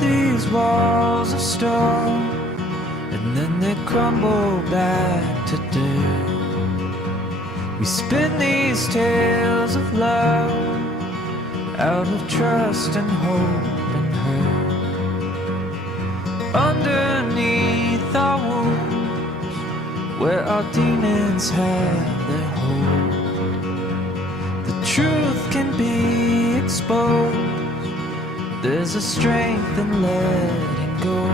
these walls of stone, and then they crumble back to dirt. We spin these tales of love out of trust and hope and hurt. Underneath our wounds, where our demons have their hold, the truth can be exposed. There's a strength in letting go.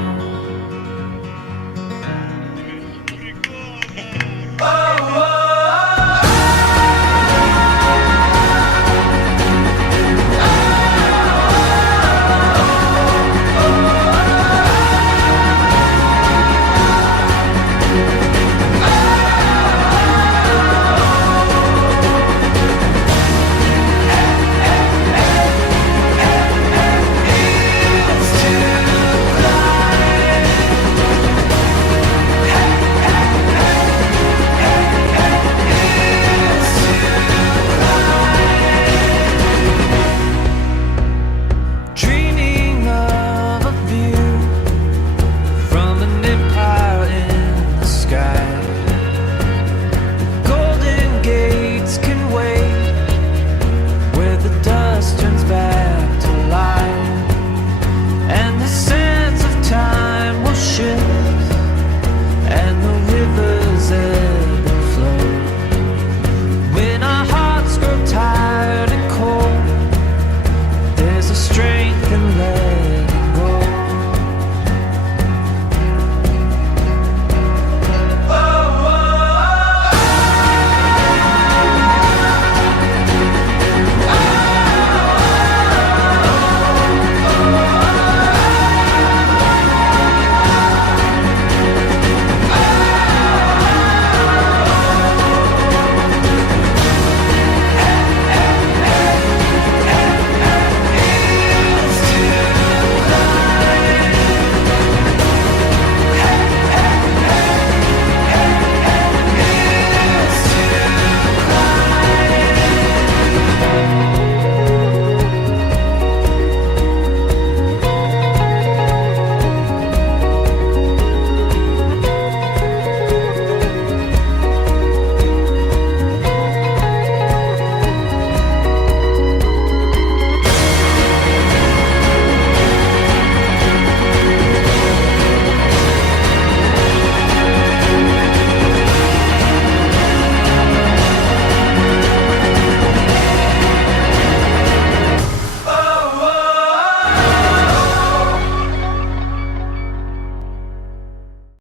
And the rivers